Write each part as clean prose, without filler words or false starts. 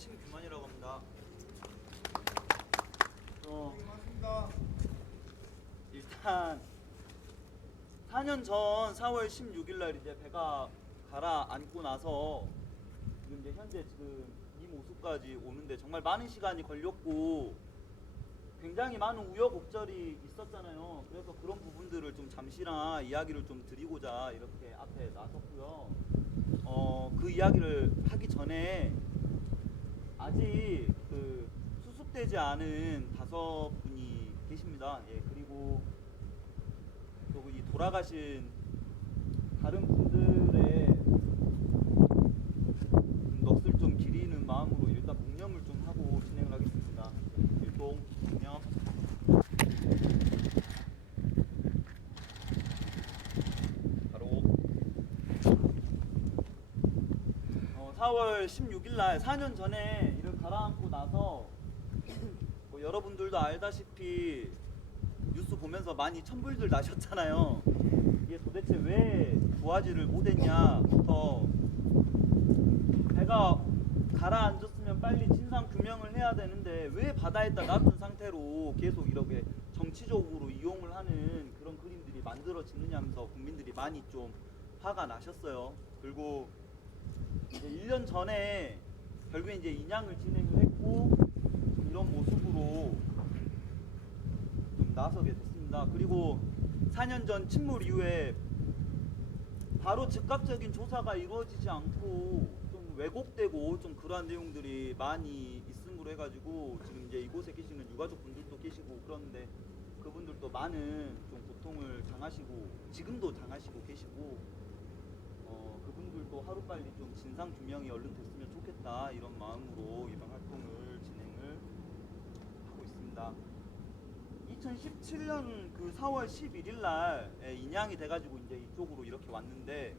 신규만이라고 합니다. 반갑습니다. 일단 4년 전 4월 16일 날 이제 배가 가라앉고 나서 지금 이제 현재 지금 이 모습까지 오는데 정말 많은 시간이 걸렸고 굉장히 많은 우여곡절이 있었잖아요. 그래서 그런 부분들을 좀 잠시나 이야기를 좀 드리고자 이렇게 앞에 나섰고요. 그 이야기를 하기 전에 아직 그 수습되지 않은 5분이 계십니다. 예, 그리고 또 이 돌아가신 다른 분들의 넋을 좀 기리는 마음으로 일단 묵념을 좀 하고 진행을 하겠습니다. 일동 묵념. 바로 4월 16일 날 4년 전에 이를 가라앉고 나서 뭐 여러분들도 알다시피 뉴스 보면서 많이 천불들 나셨잖아요. 이게 도대체 왜 구하지를 못했냐부터 배가 가라앉았으면 빨리 진상 규명을 해야 되는데 왜 바다에다 놔둔 상태로 계속 이렇게 정치적으로 이용을 하는 그런 그림들이 만들어지느냐면서 국민들이 많이 좀 화가 나셨어요. 그리고 이제 1년 전에 결국에 이제 인양을 진행을 했고 이런 모습으로 좀 나서게 됐습니다. 그리고 4년 전 침몰 이후에 바로 즉각적인 조사가 이루어지지 않고 좀 왜곡되고 좀 그러한 내용들이 많이 있음으로 해가지고 지금 이제 이곳에 계시는 유가족 분들도 계시고 그런데 그분들도 많은 좀 고통을 당하시고 지금도 당하시고 계시고 그분들도 하루빨리 좀 진상 규명이 얼른 됐으면 좋겠다 이런 마음으로 이런 활동을 진행을 하고 있습니다. 2017년 그 4월 11일 날 인양이 돼가지고 이제 이쪽으로 이렇게 왔는데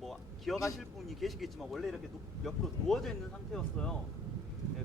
뭐 기억하실 분이 계시겠지만 원래 이렇게 옆으로 누워져 있는 상태였어요.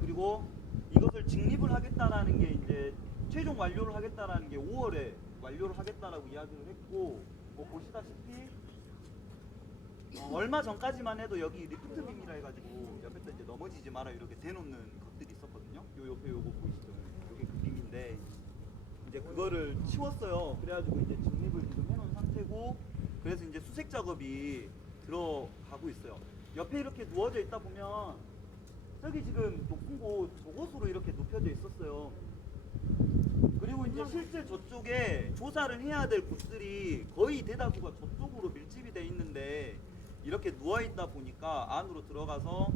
그리고 이것을 직립을 하겠다라는 게 이제 최종 완료를 하겠다라는 게 5월에 완료를 하겠다라고 이야기를 했고 뭐 보시다시피 얼마 전까지만 해도 여기 리프트 빔이라 해가지고 옆에다 이제 넘어지지 마라 이렇게 대놓는 것들이 있었거든요. 요 옆에 요거 보이시죠? 요게 그 빔인데 이제 그거를 치웠어요. 그래가지고 이제 직립을 지금 해놓은 상태고 그래서 이제 수색 작업이 들어가고 있어요. 옆에 이렇게 누워져 있다 보면 저기 지금 높은 곳 저곳으로 이렇게 눕혀져 있었어요. 그리고 이제 실제 저쪽에 조사를 해야 될 곳들이 거의 대다수가 저쪽으로 밀집이 돼 있는데 이렇게 누워 있다 보니까 안으로 들어가서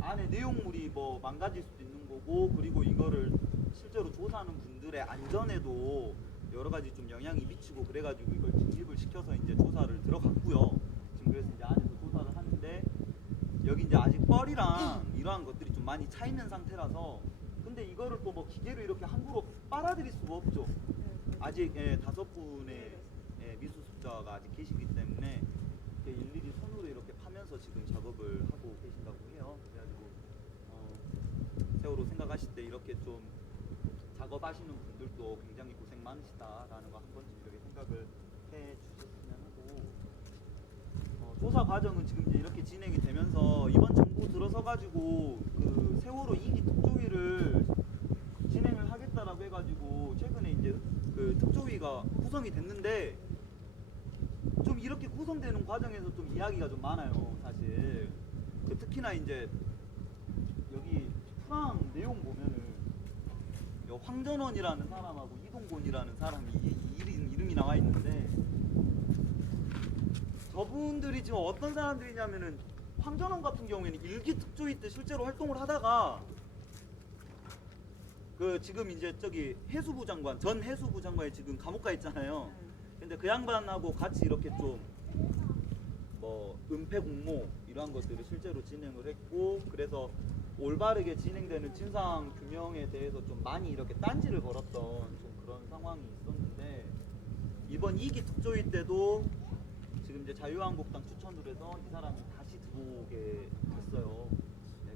안에 내용물이 뭐 망가질 수도 있는 거고 그리고 이거를 실제로 조사하는 분들의 안전에도 여러 가지 좀 영향이 미치고 그래가지고 이걸 진입을 시켜서 이제 조사를 들어갔고요. 지금 그래서 이제 안에서 조사를 하는데 여기 이제 아직 뻘이랑 이러한 것들이 좀 많이 차 있는 상태라서 근데 이거를 또 뭐 기계로 이렇게 함부로 빨아들일 수가 없죠. 아직 5분의 미수습자가 아직 계시기 때문에 일일이 손으로 이렇게 파면서 지금 작업을 하고 계신다고 해요. 그래가지고 세월호 생각하실 때 이렇게 좀 작업하시는 분들도 굉장히 고생 많으시다라는 거 한 번쯤 이렇게 생각을 해 주셨으면 하고 조사 과정은 지금 이제 이렇게 진행이 되면서 이번 정부 들어서 가지고 그 세월호 2기 특조위를 진행을 하겠다라고 해가지고 최근에 이제 그 특조위가 구성이 됐는데 좀 이렇게 구성되는 과정에서 좀 이야기가 좀 많아요, 사실. 특히나 이제 여기 프랑 내용 보면은 황전원이라는 사람하고 이동곤이라는 사람이 이름이 나와 있는데 저분들이 지금 어떤 사람들이냐면은 황전원 같은 경우에는 일기 특조위 때 실제로 활동을 하다가 그 지금 이제 저기 해수부 장관 전 해수부 장관이 지금 감옥 가 있잖아요. 근데 그 양반하고 같이 이렇게 좀 뭐 은폐 공모 이러한 것들을 실제로 진행을 했고 그래서 올바르게 진행되는 진상 규명에 대해서 좀 많이 이렇게 딴지를 걸었던 좀 그런 상황이 있었는데 이번 2기 특조위 때도 지금 이제 자유한국당 추천으로 해서 이 사람이 다시 들어오게 됐어요.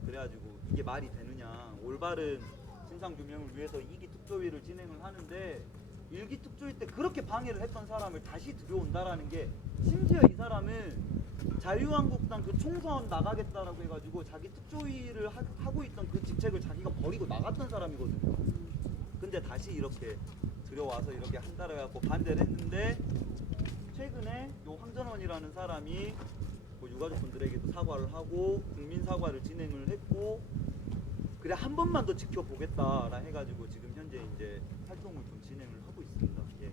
그래가지고 이게 말이 되느냐 올바른 진상 규명을 위해서 2기 특조위를 진행을 하는데 1기 특조위 때 그렇게 방해를 했던 사람을 다시 들여온다라는 게 심지어 이 사람은 자유한국당 그 총선 나가겠다라고 해가지고 자기 특조위를 하고 있던 그 직책을 자기가 버리고 나갔던 사람이거든요. 근데 다시 이렇게 들여와서 이렇게 한다고 해갖고 반대를 했는데 최근에 요 황전원이라는 사람이 뭐 유가족분들에게도 사과를 하고 국민 사과를 진행을 했고 그래 한 번만 더 지켜보겠다라 해가지고 지금 현재 이제 활동을 좀 진행을 하고 있습니다. 예.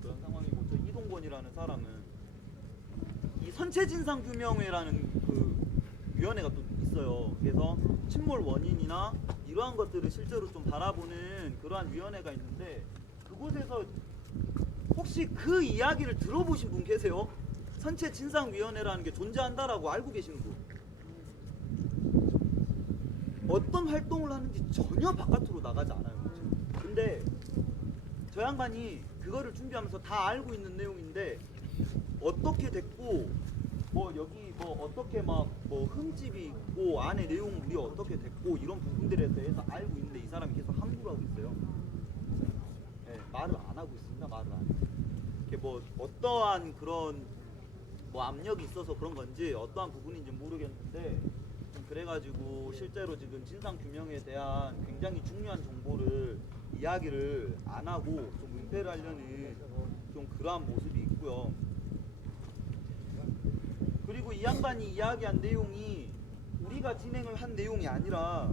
그런 상황이고 저 이동건이라는 사람은 이 선체진상규명회라는 그 위원회가 또 있어요. 그래서 침몰 원인이나 이러한 것들을 실제로 좀 바라보는 그러한 위원회가 있는데 그곳에서 혹시 그 이야기를 들어보신 분 계세요? 선체진상위원회라는 게 존재한다라고 알고 계시는 분? 어떤 활동을 하는지 전혀 바깥으로 나가지 않아요. 근데 저 양반이 그거를 준비하면서 다 알고 있는 내용인데 어떻게 됐고 뭐 여기 뭐 어떻게 막 뭐 흠집이 있고 안에 내용물이 어떻게 됐고 이런 부분들에 대해서 알고 있는데 이 사람이 계속 함구를 하고 있어요. 네, 말을 안 하고 있습니다. 말을 안 해요. 이게 뭐 어떠한 그런 뭐 압력이 있어서 그런 건지 어떠한 부분인지 모르겠는데 좀 그래가지고 실제로 지금 진상 규명에 대한 굉장히 중요한 정보를 이야기를 안 하고 좀 은폐를 하려는 좀 그러한 모습이 있고요. 그리고 이 양반이 이야기한 내용이 우리가 진행을 한 내용이 아니라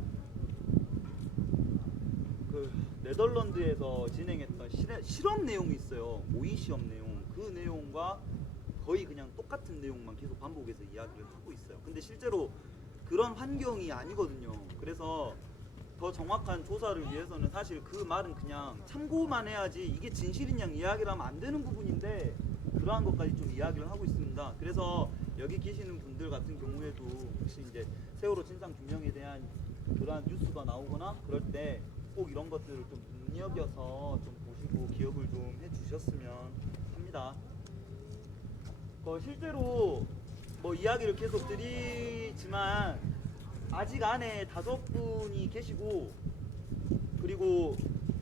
그 네덜란드에서 진행했던 실험 내용이 있어요. 모의 시험 내용. 그 내용과 거의 그냥 똑같은 내용만 계속 반복해서 이야기를 하고 있어요. 근데 실제로 그런 환경이 아니거든요. 그래서 더 정확한 조사를 위해서는 사실 그 말은 그냥 참고만 해야지 이게 진실인 양 이야기를 하면 안 되는 부분인데 그러한 것까지 좀 이야기를 하고 있습니다. 그래서 여기 계시는 분들 같은 경우에도 혹시 이제 세월호 진상 규명에 대한 그러한 뉴스가 나오거나 그럴 때 꼭 이런 것들을 좀 눈여겨서 좀 보시고 기억을 좀 해주셨으면 합니다. 실제로 뭐 이야기를 계속 드리지만 아직 안에 5분이 계시고 그리고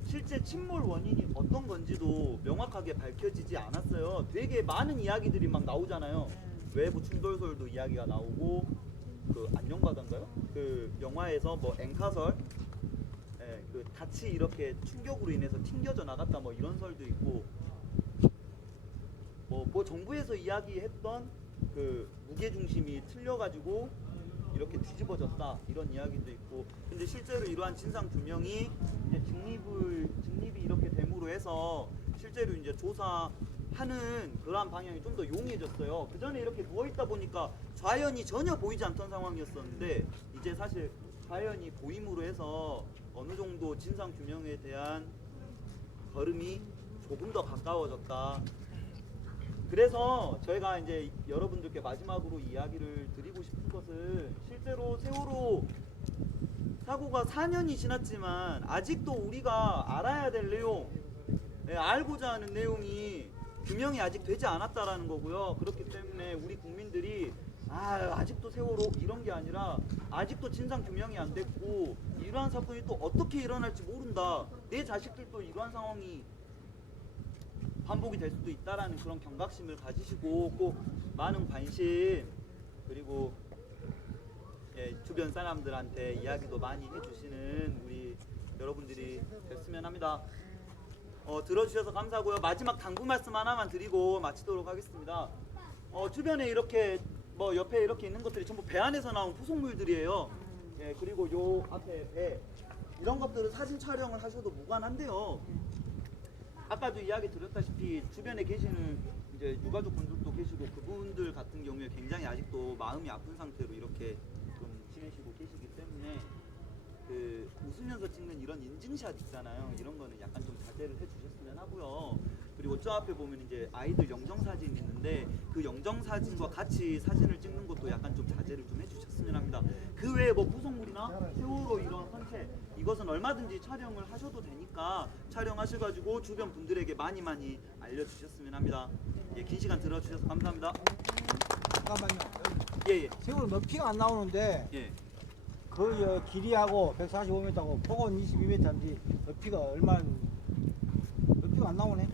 실제 침몰 원인이 어떤 건지도 명확하게 밝혀지지 않았어요. 되게 많은 이야기들이 막 나오잖아요. 외부 충돌설도 이야기가 나오고 그 안녕바다인가요? 그 영화에서 뭐 앵카설 예, 그 닻이 이렇게 충격으로 인해서 튕겨져 나갔다 뭐 이런 설도 있고 뭐 정부에서 이야기했던 그 무게중심이 틀려가지고 이렇게 뒤집어졌다 이런 이야기도 있고 근데 실제로 이러한 진상 규명이 이제 직립이 이렇게 됨으로 해서 실제로 이제 조사하는 그러한 방향이 좀 더 용이해졌어요. 그 전에 이렇게 누워 있다 보니까 좌연이 전혀 보이지 않던 상황이었었는데 이제 사실 좌연이 보임으로 해서 어느 정도 진상 규명에 대한 걸음이 조금 더 가까워졌다. 그래서 저희가 이제 여러분들께 마지막으로 이야기를 드리고 싶은 것은 실제로 세월호 사고가 4년이 지났지만 아직도 우리가 알아야 될 내용, 알고자 하는 내용이 규명이 아직 되지 않았다라는 거고요. 그렇기 때문에 우리 국민들이 아직도 세월호 이런 게 아니라 아직도 진상 규명이 안 됐고 이러한 사건이 또 어떻게 일어날지 모른다. 내 자식들도 이러한 상황이 반복이 될 수도 있다라는 그런 경각심을 가지시고 꼭 많은 관심 그리고 주변 사람들한테 이야기도 많이 해주시는 우리 여러분들이 됐으면 합니다. 들어주셔서 감사하고요. 마지막 당부 말씀 하나만 드리고 마치도록 하겠습니다. 주변에 이렇게 뭐 옆에 이렇게 있는 것들이 전부 배 안에서 나온 후속물들이에요. 예, 그리고 요 앞에 배 이런 것들은 사진 촬영을 하셔도 무관한데요. 아까도 이야기 드렸다시피 주변에 계시는 이제 유가족 분들도 계시고 그분들 같은 경우에 굉장히 아직도 마음이 아픈 상태로 이렇게 좀 지내시고 계시기 때문에 그 웃으면서 찍는 이런 인증샷 있잖아요. 이런 거는 약간 좀 자제를 해주셨으면 하고요. 그리고 저 앞에 보면 이제 아이들 영정사진 있는데 그 영정사진과 같이 사진을 찍는 것도 약간 좀 자제를 좀 해주셨으면 합니다. 그 외에 뭐 부속물이나 세월호 이런 선체 이것은 얼마든지 촬영을 하셔도 되니까 촬영하셔가지고 주변 분들에게 많이 알려주셨으면 합니다. 예, 긴 시간 들어주셔서 감사합니다. 잠깐만요. 예. 세월 높이가 안 나오는데 예. 그 길이하고 145m하고 폭은 22m인데 높이가 높이가 안 나오네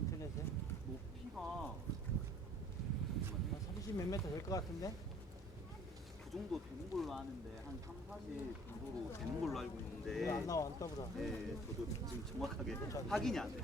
인터넷에. 높이가 30 몇 미터 될 것 같은데? 그 정도 되는 걸로 아는데 한 3, 40 정도로 되는 걸로 알고 왜 있는데 안 나와 안 떠보다. 네, 저도 지금 정확하게 확인이 안 돼요.